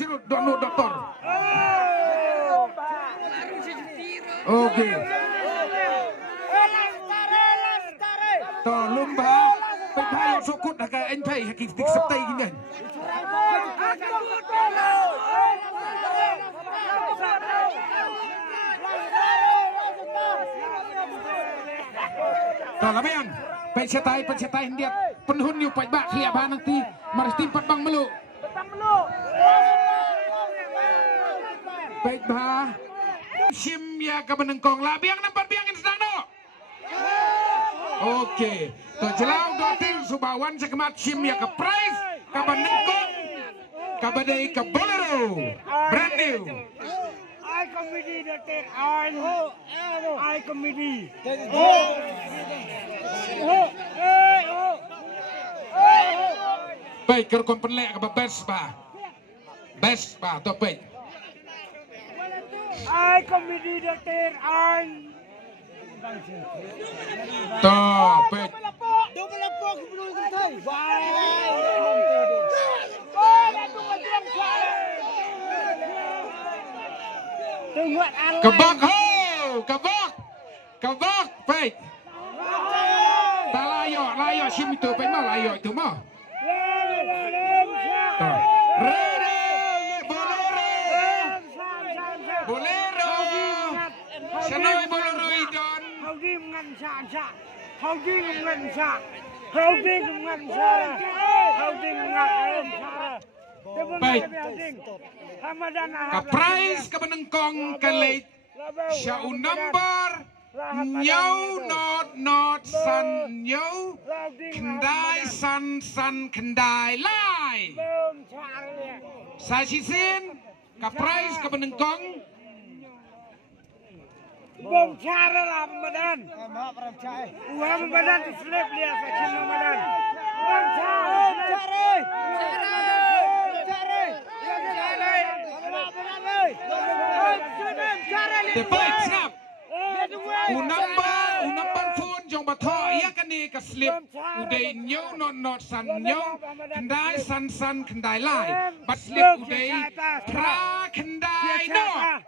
jeruk doktor. Oke. Tolong bah, petai sukut agak entai hakik tik setai gini. Tolong yang, pencetai dia penhun yu pai bak lihat bah nanti maris timpat bang melu. Baik bah, sim ya ke menengkong lah biang nampak biangin sedang no. Oke, terjelau doting subawan sekemat sim ya ke prize ke menengkong ke badai ke bolero brand new. I committee the take I committee. Baik, kerukun penlek ke best bah, topik. I committee the take Topik. Kebak ho, kebak, baik. Tak layo sim itu, baik mah layo itu mah. Bolero. Sanoy bolero idon. Baik. Ka prize ka menengkong kalit syau number nyau not san nyau kendai san kendai lai. Saya sisin ka prize ka menengkong Bom cara lah Ramadan. Ramadan tu slip dia macam Ramadan. Bom cara. Tepat siap. Unambar phone jong batho ia kani ka slip uday nyau not san nyau kendai san kendai lai. Bat slip uday tra kendai not.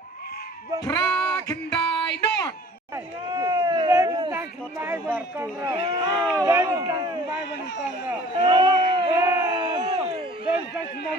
Tra kendai not. Don't touch my